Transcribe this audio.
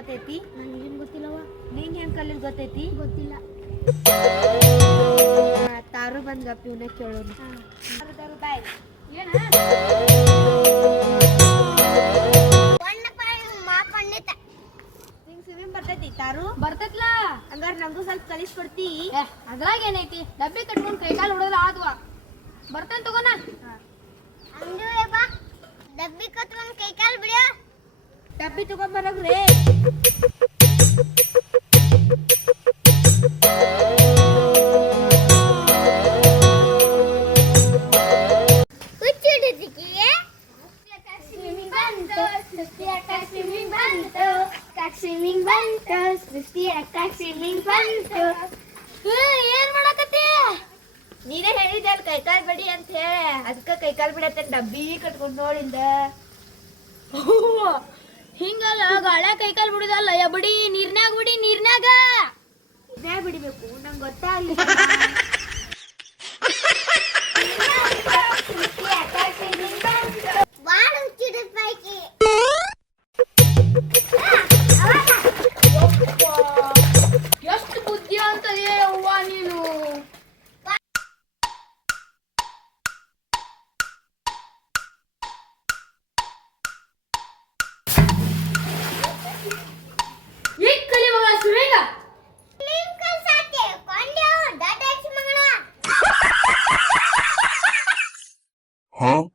ಗೊತ್ತೈತಿ? ಗೊತ್ತಿಲ್ಲ ಗೊತ್ತಿಲ್ಲವ ನಿಂಗೆ ಹೆಂಗೆ ಕಲಿಯೋದು ಗೊತ್ತೈತಿ? ಗೊತ್ತಿಲ್ಲ. ತಾರು ತಾರು ಗಪ್ಪ ಇವನ್ನ ಕೇಳೋದು ಸ್ವಿಮ್ಮಿಂಗ್ ಬರ್ತೈತಿ ತಾರು? ಬರ್ತೈತ್ಲ? ಹಂಗಾರ ನಂಗೂ ಸ್ವಲ್ಪ ಕಲಿಸ್ಕೊಡ್ತಿ. ಏ ಅದ್ರಾಗ ಏನೈತಿ? ಡಬ್ಬಿ ಕಟ್ಕೊಂಡ್ ಕೈಕಾಲು ಹೊಡೆದ್ರ ಆದ್ವಾ. ಬರ್ತೇನೆ ತಗೋನ. ಅಂದು ಬಾ. ಡಬ್ಬಿ ಕತ್ಕೊಂಡ್ ಕೈ ಕಾಲು ಬಿಡಿಯೋ. ಡಬ್ಬಿ ತಗೊಂಬರೋಗ್ರಿ ಸ್ವಿಮ್ಮಿಂಗ್ ಬಂತು. ಸೃಷ್ಟಿ ಅಕ್ಕ ಸ್ವಿಮ್ಮಿಂಗ್ ಬಂತು. ಏನ್ ಮಾಡಕತ್ತಿ? ನೀನೇ ಹೇಳಿದ್ದೆ ಅಲ್ಲಿ ಕೈಕಾಲ್ ಬಿಡಿ ಅಂತ ಹೇಳಿ. ಅದಕ್ಕ ಕೈಕಾಲ್ ಬಿಡತ್ತೆ ಡಬ್ಬಿ ಕಟ್ಕೊಂಡು ನೋಡಿಂದ. ಹಿಂಗಲ್ಲ ಕೈ ಕಾಲು ಬಿಡುದಲ್ಲ ಯ ಬಿಡಿ ನೀರ್ನ್ಯಾಗ ಬಿಡಿ ನೀರ್ನಾಗ ಇದೇ ಬಿಡಿಬೇಕು? ನಂಗೆ ಗೊತ್ತಾಗ್ಲಿ Huh?